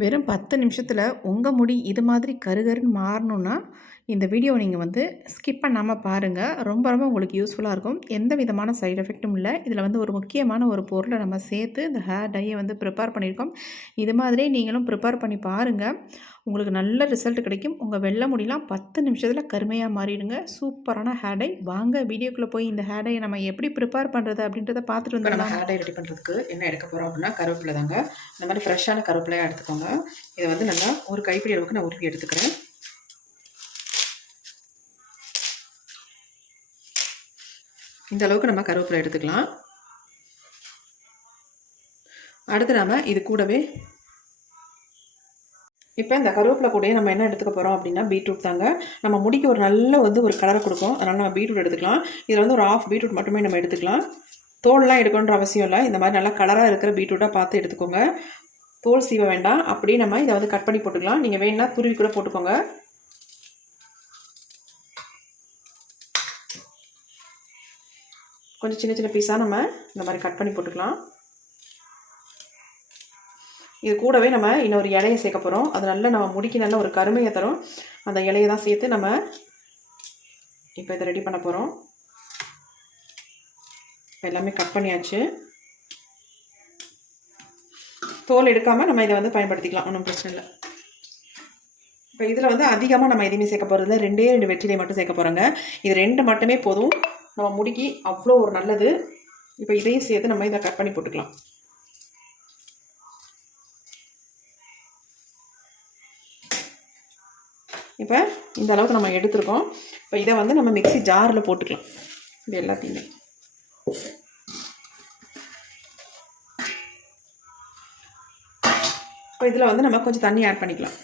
வெறும் பத்து நிமிஷத்தில் உங்கள் முடி இது மாதிரி கருகருன்னு மாறணும்னா இந்த வீடியோ நீங்கள் வந்து ஸ்கிப் பண்ணாமல் பாருங்கள் ரொம்ப ரொம்ப உங்களுக்கு யூஸ்ஃபுல்லாக இருக்கும். எந்த விதமான சைடு எஃபெக்ட்டும் இல்லை. இதில் வந்து ஒரு முக்கியமான ஒரு பொருளை நம்ம சேர்த்து இந்த ஹேர் டையை வந்து ப்ரிப்பேர் பண்ணியிருக்கோம். இது மாதிரி நீங்களும் ப்ரிப்பேர் பண்ணி பாருங்கள் உங்களுக்கு நல்ல ரிசல்ட் கிடைக்கும். உங்கள் வெள்ளை முடியெலாம் பத்து நிமிஷத்தில் கருமையாக மாறிடுங்க. சூப்பரான ஹேர் டை வாங்க வீடியோக்குள்ளே போய் இந்த ஹேர் டையை நம்ம எப்படி ப்ரிப்பேர் பண்ணுறது அப்படின்றத பார்த்துட்டு இப்போ நம்ம வந்துடலாம். ஹேர் டை ரெடி பண்ணுறதுக்கு என்ன எடுக்க போகிறோம் அப்படின்னா கருவேப்பிலை தாங்க. இந்த மாதிரி ஃப்ரெஷ்ஷான கருவேப்பிலையாக எடுத்துக்கோங்க. இதை வந்து நல்லா ஒரு கைப்பிடி அளவுக்கு நான் உருவி எடுத்துக்கிறேன். இந்த அளவுக்கு நம்ம கருவேப்பிலை எடுத்துக்கலாம். அடுத்து நம்ம இது கூடவே இப்போ இந்த கருவேப்பிலை கூடயே நம்ம என்ன எடுத்துக்க போகிறோம் அப்படின்னா பீட்ரூட் தாங்க. நம்ம முடிக்கு ஒரு நல்ல வந்து ஒரு கலரை கொடுக்கும். அதனால் நம்ம பீட்ரூட் எடுத்துக்கலாம். இதில் வந்து ஒரு ஆஃப் பீட்ரூட் மட்டுமே நம்ம எடுத்துக்கலாம். தோல்லாம் எடுக்கணுன்ற அவசியம் இல்லை. இந்த மாதிரி நல்லா கலராக இருக்கிற பீட்ரூட்டாக பார்த்து எடுத்துக்கோங்க. தோல் சீவ வேண்டாம். அப்படியே நம்ம இதை வந்து கட் பண்ணி போட்டுக்கலாம். நீங்கள் வேணும்னா துருவி கூட போட்டுக்கோங்க. கொஞ்சம் சின்ன சின்ன பீஸாக நம்ம இந்த மாதிரி கட் பண்ணி போட்டுக்கலாம். இது கூடவே நம்ம இன்னொரு இலையை சேர்க்க போகிறோம் அது நல்லா நம்ம முடிக்கு நல்ல ஒரு கருமையை தரும். அந்த இலையை தான் சேர்த்து நம்ம இப்போ இதை ரெடி பண்ண போகிறோம் எல்லாமே கட் பண்ணியாச்சு. தோல் எடுக்காமல் நம்ம இதை வந்து பயன்படுத்திக்கலாம். ஒன்றும் பிரச்சனை இல்லை. இப்போ இதில் வந்து அதிகமாக நம்ம எதுவுமே சேர்க்க போகிறதில்ல ரெண்டே ரெண்டு வெற்றிலை மட்டும் சேர்க்க போகிறோங்க இது ரெண்டு மட்டுமே போதும். நம்ம முடிக்கி அவ்வளோ ஒரு நல்லது. இப்போ இதையும் சேர்த்து நம்ம இதை கட் பண்ணி போட்டுக்கலாம். இப்போ இந்த அளவுக்கு நம்ம எடுத்துருக்கோம். இப்போ இதை வந்து நம்ம மிக்ஸி ஜாரில் போட்டுக்கலாம். இது எல்லாத்தையுமே. இப்போ இதில் வந்து நம்ம கொஞ்சம் தண்ணி ஆட் பண்ணிக்கலாம்.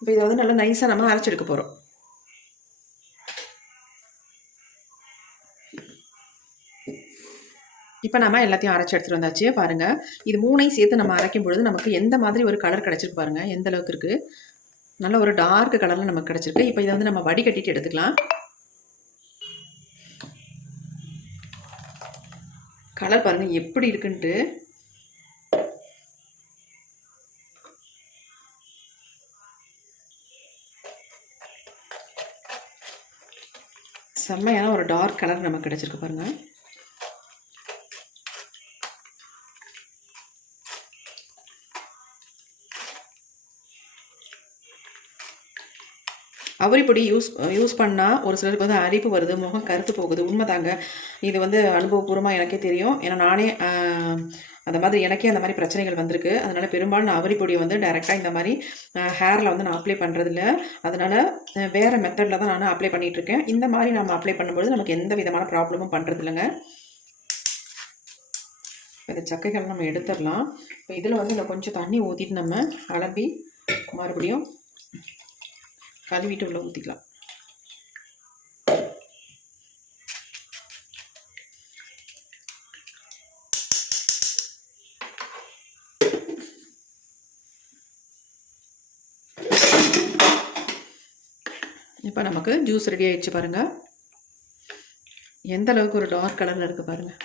இப்போ இதை வந்து நல்லா நைஸாக நம்ம அரைச்செடுக்க போகிறோம் இப்போ நம்ம எல்லாத்தையும் அரைச்சி எடுத்துகிட்டு வந்தாச்சு பாருங்கள் இது மூணையும் சேர்த்து நம்ம அரைக்கும் பொழுது நமக்கு எந்த மாதிரி ஒரு கலர் கிடச்சிருக்கு பாருங்கள் எந்த அளவுக்கு இருக்குது நல்ல ஒரு டார்க் கலரில் நமக்கு கிடச்சிருக்கு. இப்போ இதை வந்து நம்ம வடிகட்டிட்டு எடுத்துக்கலாம். கலர் பாருங்கள் எப்படி இருக்குன்ட்டு. செம்மையான ஒரு டார்க் கலர் நமக்கு கிடச்சிருக்கு பாருங்கள் அவரிப்பொடி யூஸ் யூஸ் பண்ணால் ஒரு சிலருக்கு வந்து அரிப்பு வருது முகம் கருத்து போகுது. உண்மைதாங்க. இது வந்து அனுபவபூர்வமாக எனக்கே தெரியும். ஏன்னா நானே அந்த மாதிரி எனக்கே அந்த மாதிரி பிரச்சனைகள் வந்திருக்கு. அதனால் பெரும்பாலும் நான் அவரிப்பொடியை வந்து டைரெக்டாக இந்த மாதிரி ஹேரில் வந்து நான் அப்ளை பண்ணுறதில்ல அதனால் வேறு மெத்தடில் தான் நான் அப்ளை பண்ணிகிட்ருக்கேன் இந்த மாதிரி நம்ம அப்ளை பண்ணும்போது நமக்கு எந்த விதமான ப்ராப்ளமும் பண்ணுறதில்லைங்க இந்த சக்கைகள் நம்ம எடுத்துடலாம். இப்போ இதில் வந்து இதில் கொஞ்சம் தண்ணி ஊற்றிட்டு நம்ம அலம்பி மறுபடியும் கழுவிட்டு உள்ள ஊற்றிக்கலாம். இப்போ நமக்கு ஜூஸ் ரெடி ஆயிடுச்சு பாருங்கள் எந்த அளவுக்கு ஒரு டார்க் கலரில் இருக்குது பாருங்கள்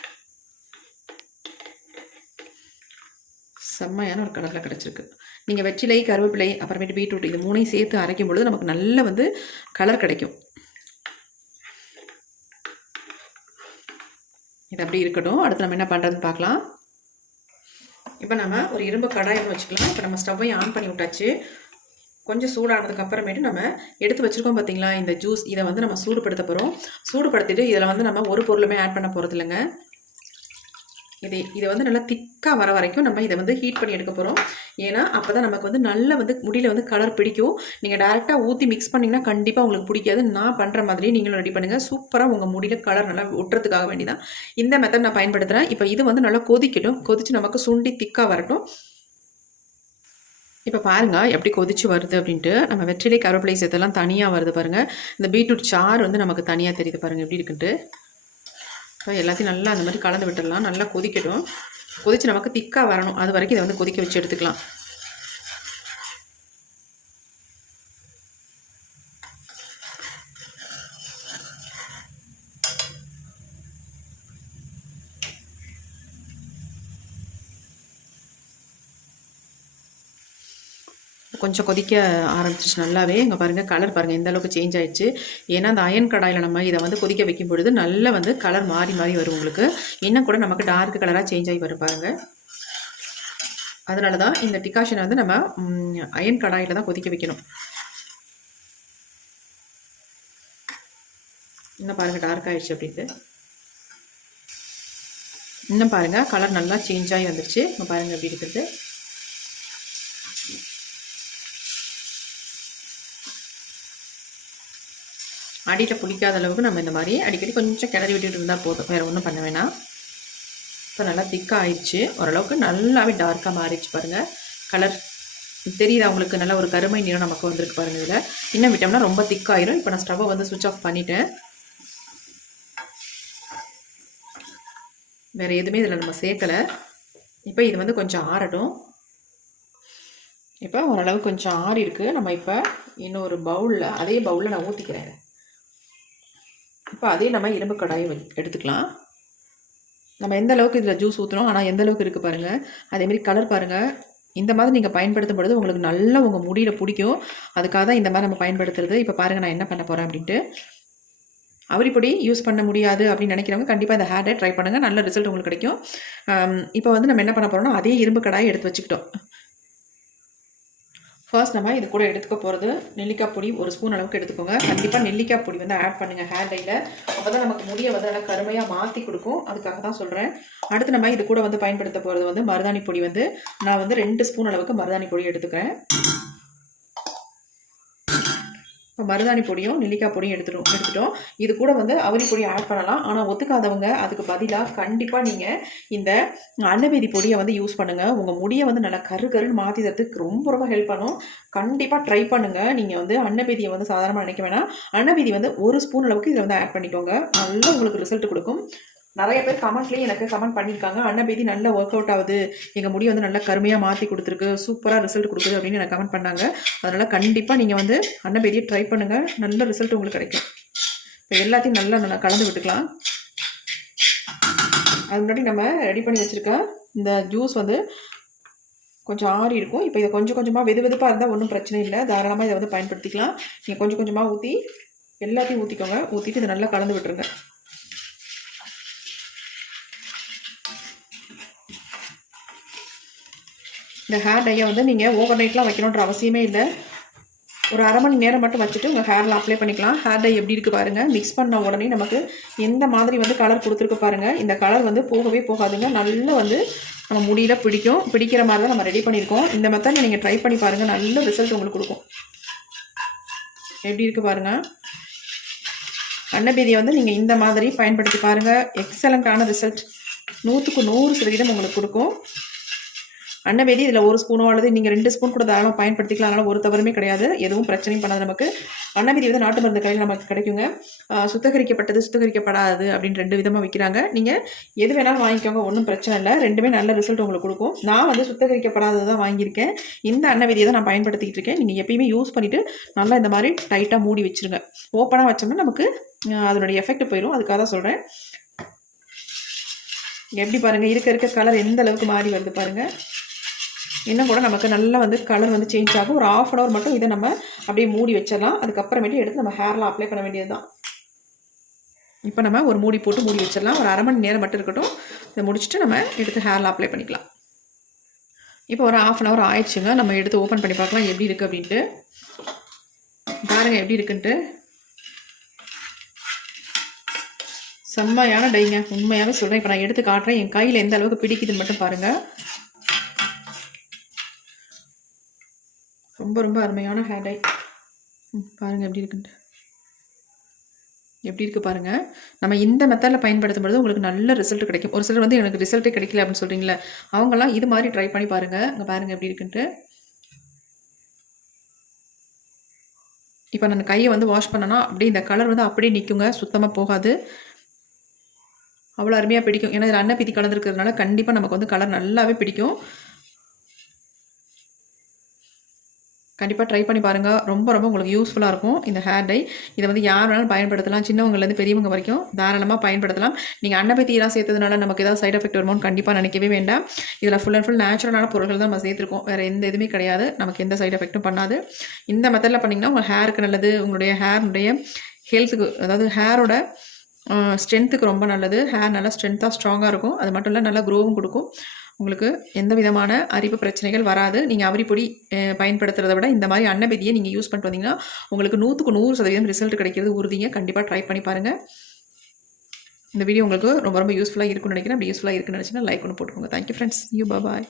செம்மையான ஒரு கலரில் கிடச்சிருக்கு. நீங்கள் வெற்றிலை கருவேப்பிலை அப்புறமேட்டு பீட்ரூட் இது மூணையும் சேர்த்து அரைக்கும் பொழுது நமக்கு நல்ல வந்து கலர் கிடைக்கும். இது அப்படி இருக்கட்டும். அடுத்து நம்ம என்ன பண்ணுறதுன்னு பார்க்கலாம். இப்போ நம்ம ஒரு இரும்பு கடாயம் வச்சுக்கலாம். இப்போ நம்ம ஸ்டவ்வையும் ஆன் பண்ணி விட்டாச்சு. கொஞ்சம் சூடானதுக்கு அப்புறமேட்டு நம்ம எடுத்து வச்சுருக்கோம் பார்த்தீங்களா இந்த ஜூஸ் இதை வந்து நம்ம சூடுபடுத்த போகிறோம் சூடுபடுத்திட்டு இதில் வந்து நம்ம ஒரு பொருளுமே ஆட் பண்ண போகிறது இல்லைங்க இது இதை வந்து நல்லா திக்காக வர வரைக்கும் நம்ம இதை வந்து ஹீட் பண்ணி எடுக்க போகிறோம் ஏன்னா அப்போ தான் நமக்கு வந்து நல்ல வந்து முடியில் வந்து கலர் பிடிக்கும். நீங்கள் டேரெக்டாக ஊற்றி மிக்ஸ் பண்ணிங்கன்னா கண்டிப்பாக உங்களுக்கு பிடிக்காது. நான் பண்ணுற மாதிரி நீங்களும் ரெடி பண்ணுங்கள் சூப்பராக உங்கள் முடியில் கலர் நல்லா ஒட்டுறதுக்காக வேண்டிதான். இந்த மெத்தட் நான் பயன்படுத்துகிறேன் இப்போ இது வந்து நல்லா கொதிக்கட்டும். கொதித்து நமக்கு சுண்டி திக்காக வரட்டும். இப்போ பாருங்கள் எப்படி கொதிச்சு வருது அப்படின்ட்டு. நம்ம வெற்றிலை கருவேப்பிலை சேர்த்தெல்லாம் தனியாக வருது பாருங்கள் இந்த பீட்ரூட் சார் வந்து நமக்கு தனியாக தெரியுது பாருங்கள் எப்படி இருக்குன்ட்டு. இப்போ எல்லாத்தையும் நல்லா அந்த மாதிரி கலந்து விட்டுடலாம். நல்லா கொதிக்கட்டும். கொதித்து நமக்கு திக்காக வரணும். அது வரைக்கும் இதை வந்து கொதிக்க வச்சு எடுத்துக்கலாம். கொஞ்சம் கொதிக்க ஆரம்பிச்சிச்சு நல்லாவே. இங்கே பாருங்கள் கலர் பாருங்கள் எந்த அளவுக்கு சேஞ்ச் ஆயிடுச்சு. ஏன்னா அந்த அயன் கடாயில் நம்ம இதை வந்து கொதிக்க வைக்கும் பொழுது நல்லா வந்து கலர் மாறி மாறி வரும் உங்களுக்கு. இன்னும் கூட நமக்கு டார்க் கலராக சேஞ்ச் ஆகி வரும் பாருங்கள் அதனால தான் இந்த டிகாஷனை வந்து நம்ம அயன் கடாயில் தான் கொதிக்க வைக்கணும். இன்னும் பாருங்கள் டார்க் ஆயிடுச்சு அப்படின்ட்டு. இன்னும் பாருங்கள் கலர் நல்லா சேஞ்ச் ஆகி வந்துருச்சு. இங்கே பாருங்கள் எப்படி இருக்கிறது அடியில் பிடிக்காத அளவுக்கு நம்ம இந்த மாதிரி அடிக்கடி கொஞ்சம் கிளறி விட்டுட்டு இருந்தால் போதும். வேறு ஒன்றும் பண்ண வேணாம். இப்போ நல்லா திக்காக ஆயிடுச்சு ஓரளவுக்கு நல்லாவே டார்க்காக மாறிடுச்சு பாருங்கள் கலர் தெரியுது அவங்களுக்கு நல்லா ஒரு கருமை நிறம் நமக்கு வந்திருக்கு பாருங்கள் இதில். இன்னும் விட்டோம்னா ரொம்ப திக்காயிரும். இப்போ நான் ஸ்டவ்வை வந்து சுவிட்ச் ஆஃப் பண்ணிட்டேன். வேறு எதுவுமே இதில் நம்ம சேர்க்கலை. இப்போ இது வந்து கொஞ்சம் ஆறட்டும். இப்போ ஓரளவு கொஞ்சம் ஆறி இருக்குது நம்ம இப்போ இன்னொரு பவுலில் அதே பவுலில் நான் ஊற்றிக்கிறேன் இப்போ அதே நம்ம இரும்பு கடாயை எடுத்துக்கலாம். நம்ம எந்த அளவுக்கு இதில் ஜூஸ் ஊற்றுறோம் ஆனால் எந்த அளவுக்கு இருக்குது பாருங்கள் அதேமாரி கலர் பாருங்கள் இந்த மாதிரி நீங்கள் பயன்படுத்தும் பொழுது உங்களுக்கு நல்லா உங்கள் முடியில் பிடிக்கும். அதுக்காக தான் இந்த மாதிரி நம்ம பயன்படுத்துறது. இப்போ பாருங்கள் நான் என்ன பண்ண போகிறேன் அப்படின்ட்டு. அவரிப்பொடி யூஸ் பண்ண முடியாது அப்படின்னு நினைக்கிறவங்க கண்டிப்பாக இந்த ஹேர்டை ட்ரை பண்ணுங்கள் நல்ல ரிசல்ட் உங்களுக்கு கிடைக்கும். இப்போ வந்து நம்ம என்ன பண்ண போகிறோம்னா அதே இரும்பு கடாயை எடுத்து வச்சுக்கிட்டோம். ஃபர்ஸ்ட் நம்ம இது கூட எடுத்துக்க போகிறது நெல்லிக்காய் பொடி ஒரு ஸ்பூன் அளவுக்கு எடுத்துக்கோங்க. கண்டிப்பாக நெல்லிக்காய் பொடி வந்து ஆட் பண்ணுங்கள் ஹேர் டையில் அப்போ தான் நமக்கு முடியை வந்து நல்லா கருமையாக மாற்றி கொடுக்கும். அதுக்காக தான் சொல்கிறேன் அடுத்து நம்ம இது கூட வந்து பயன்படுத்த போகிறது வந்து மருதாணி பொடி வந்து. நான் வந்து ரெண்டு ஸ்பூன் அளவுக்கு மருதாணி பொடி எடுத்துக்கிறேன். இப்போ மருதாணி பொடியும் நெல்லிக்காய் பொடியும் எடுத்துட்டோம் எடுத்துட்டோம். இது கூட வந்து அவரி பொடி ஆட் பண்ணலாம். ஆனால் ஒத்துக்காதவங்க அதுக்கு பதிலாக கண்டிப்பாக நீங்கள் இந்த அன்னவேதி பொடியை வந்து யூஸ் பண்ணுங்கள் உங்கள் முடியை வந்து நல்லா கரு கருன்னு மாற்றி தரத்துக்கு ரொம்ப ரொம்ப ஹெல்ப் பண்ணும். கண்டிப்பாக ட்ரை பண்ணுங்கள் நீங்கள் வந்து அன்னபேதியை வந்து சாதாரணமாக நினைக்க வேணாம். அன்னபேதி வந்து ஒரு ஸ்பூன் அளவுக்கு இதில் வந்து ஆட் பண்ணிக்கோங்க. நல்லா உங்களுக்கு ரிசல்ட் கொடுக்கும். நிறைய பேர் கமெண்ட்லேயே எனக்கு கமெண்ட் பண்ணியிருக்காங்க. அன்னபேதி நல்ல ஒர்க் அவுட் ஆகுது. எங்கள் முடி வந்து நல்லா கருமையாக மாற்றி கொடுத்துருக்கு. சூப்பராக ரிசல்ட் கொடுக்குது அப்படின்னு எனக்கு கமெண்ட் பண்ணாங்க. அதனால் கண்டிப்பாக நீங்கள் வந்து அன்னபேதியை ட்ரை பண்ணுங்கள் நல்ல ரிசல்ட் உங்களுக்கு கிடைக்கும். இப்போ எல்லாத்தையும் நல்லா நல்லா கலந்து விட்டுக்கலாம். அது முன்னாடி நம்ம ரெடி பண்ணி வச்சுருக்க இந்த ஜூஸ் வந்து கொஞ்சம் ஆறி இருக்கும். இப்போ இதை கொஞ்சம் கொஞ்சமாக வெது வெதுப்பாக இருந்தால் ஒன்றும் பிரச்சனை இல்லை. தாராளமாக இதை வந்து பயன்படுத்திக்கலாம். நீங்கள் கொஞ்சம் கொஞ்சமாக ஊற்றி எல்லாத்தையும் ஊற்றிக்கோங்க ஊற்றிட்டு இதை நல்லா கலந்து விட்டுருங்க. இந்த ஹேர் டையை வந்து நீங்கள் ஓவர் நைட்லாம் வைக்கணுன்ற அவசியமே இல்லை. ஒரு அரை மணி நேரம் மட்டும் வச்சுட்டு உங்கள் ஹேரில் அப்ளை பண்ணிக்கலாம். ஹேர் டை எப்படி இருக்குது பாருங்கள் மிக்ஸ் பண்ண உடனே நமக்கு எந்த மாதிரி வந்து கலர் கொடுத்துருக்கு பாருங்கள் இந்த கலர் வந்து போகவே போகாதுங்க. நல்லா வந்து நம்ம முடியல பிடிக்கும். பிடிக்கிற மாதிரி தான் நம்ம ரெடி பண்ணியிருக்கோம். இந்த மெத்தட் நீங்கள் ட்ரை பண்ணி பாருங்கள் நல்ல ரிசல்ட் உங்களுக்கு கொடுக்கும். எப்படி இருக்குது பாருங்கள் அன்னபேதியை வந்து நீங்கள் இந்த மாதிரி பயன்படுத்தி பாருங்கள் எக்ஸலண்ட்டான ரிசல்ட் நூற்றுக்கு நூறு சதவீதம் உங்களுக்கு கொடுக்கும். அன்னபேதி இதில் ஒரு ஸ்பூனோ அல்லது நீங்கள் ரெண்டு ஸ்பூன் கூட தாராளமாக பயன்படுத்திக்கலாம். அதனால் ஒரு தவறுமே கிடையாது. எதுவும் பிரச்சனையும் பண்ணாது நமக்கு. அன்னபேதி வந்து நாட்டு மருந்து கடையில் நமக்கு கிடைக்குங்க. சுத்தகரிக்கப்பட்டது சுத்தகரிக்கப்படாது அப்படின்னு ரெண்டு விதமாக விற்கிறாங்க நீங்கள் எது வேணாலும் வாங்கிக்கோங்க ஒன்றும் பிரச்சனை இல்லை. ரெண்டுமே நல்ல ரிசல்ட் உங்களுக்கு கொடுக்கும். நான் வந்து சுத்தகரிக்கப்படாதது தான் வாங்கியிருக்கேன். இந்த அன்னபேதியை தான் நான் பயன்படுத்திக்கிட்டு இருக்கேன். நீங்கள் எப்பயுமே யூஸ் பண்ணிவிட்டு நல்லா இந்த மாதிரி டைட்டாக மூடி வச்சுருங்க. ஓப்பனாக வச்சோம்னா நமக்கு அதனுடைய எஃபெக்ட் போயிடும் அதுக்காக தான் சொல்கிறேன் எப்படி பாருங்கள் இருக்க இருக்க கலர் எந்த அளவுக்கு மாறி வருது பாருங்கள் இன்னும் கூட நமக்கு நல்லா வந்து கலர் வந்து சேஞ்ச் ஆகும். ஒரு ஆஃப் அன் ஹவர் மட்டும் இதை நம்ம அப்படியே மூடி வச்சிடலாம். அதுக்கப்புறமேட்டு எடுத்து நம்ம ஹேர்லாம் அப்ளை பண்ண வேண்டியது தான் இப்போ நம்ம ஒரு மூடி போட்டு மூடி வச்சிடலாம். ஒரு அரை மணி நேரம் மட்டும் இருக்கட்டும். இதை முடிச்சுட்டு நம்ம எடுத்து ஹேரில் அப்ளை பண்ணிக்கலாம். இப்போ ஒரு ஆஃப் அன் ஹவர் ஆயிடுச்சுங்க. நம்ம எடுத்து ஓப்பன் பண்ணி பார்க்கலாம். எப்படி இருக்குது அப்படின்ட்டு. பாருங்கள் எப்படி இருக்குன்ட்டு. செம்மையான டைங்க உண்மையாகவே சொல்கிறேன் இப்போ நான் எடுத்து காட்டுறேன். என் கையில் எந்த அளவுக்கு பிடிக்குதுன்னு மட்டும் பாருங்கள் ரொம்ப ரொம்ப அருமையான ஹேர் டை ம், பாருங்க எப்படி இருக்குன்ட்டு. எப்படி இருக்குது பாருங்கள் நம்ம இந்த மெத்தடில் பயன்படுத்தும் பொழுது உங்களுக்கு நல்ல ரிசல்ட் கிடைக்கும். ஒரு சிலர் வந்து எனக்கு ரிசல்ட்டே கிடைக்கல அப்படின்னு சொல்கிறீங்களே அவங்கெல்லாம் இது மாதிரி ட்ரை பண்ணி பாருங்கள் இங்கே பாருங்கள் எப்படி இருக்குன்ட்டு. இப்போ நான் கையை வந்து வாஷ் பண்ணனா அப்படியே இந்த கலர் வந்து அப்படியே நிற்குங்க சுத்தமாக போகாது. அவ்வளோ அருமையாக பிடிக்கும். ஏன்னா இதில் அன்னப்பீதி கலந்துருக்கிறதுனால கண்டிப்பாக நமக்கு வந்து கலர் நல்லாவே பிடிக்கும். கண்டிப்பாக ட்ரை பண்ணி பாருங்கள் ரொம்ப ரொம்ப உங்களுக்கு யூஸ்ஃபுல்லாக இருக்கும் இந்த ஹேர் டை இதை வந்து யார் வேணாலும் பயன்படுத்தலாம். சின்னவங்கலேருந்து பெரியவங்க வரைக்கும் தாராளமாக பயன்படுத்தலாம். நீங்கள் அன்னபத்தியெல்லாம் சேர்த்ததுனால நமக்கு ஏதாவது சைட் எஃபெக்ட் வருமோன்னு கண்டிப்பாக நினைக்கவே வேண்டாம். இதில் ஃபுல் அண்ட் ஃபுல் நேச்சுரலான பொருட்கள் தான் நம்ம சேர்த்துருக்கோம். வேறு எந்த இதுவுமே கிடையாது. நமக்கு எந்த சைட் எஃபெக்ட்டும் பண்ணாது. இந்த மெத்தடில் பண்ணிங்கன்னா உங்கள் ஹேருக்கு நல்லது உங்களுடைய ஹேருடைய ஹெல்த்துக்கு அதாவது ஹேரோட ஸ்ட்ரென்த்துக்கு ரொம்ப நல்லது. ஹேர் நல்லா ஸ்ட்ரென்த்தாக ஸ்ட்ராங்காக இருக்கும். அது மட்டும் இல்லை நல்லா க்ரோவும் கொடுக்கும். உங்களுக்கு எந்த விதமான அரிப்பு பிரச்சனைகள் வராது. நீங்கள் அவரிப்பொடி அஹ், பயன்படுத்துறதை விட இந்த மாதிரி அன்னபதியை நீங்கள் யூஸ் பண்ணிட்டு வந்தீங்கன்னா உங்களுக்கு நூற்றுக்கு நூறு சதவீதம் ரிசல்ட் கிடைக்கிறது உறுதிங்க. கண்டிப்பாக ட்ரை பண்ணி பாருங்கள் இந்த வீடியோ உங்களுக்கு ரொம்ப ரொம்ப யூஸ்ஃபுல்லாக இருக்குன்னு நினைக்கிறேன். அப்படி யூஸ்ஃபுல்லாக இருக்குன்னு நினச்சிங்கன்னா லைக் ஒன்று போட்டுக்கோங்க. Thank you friends you bye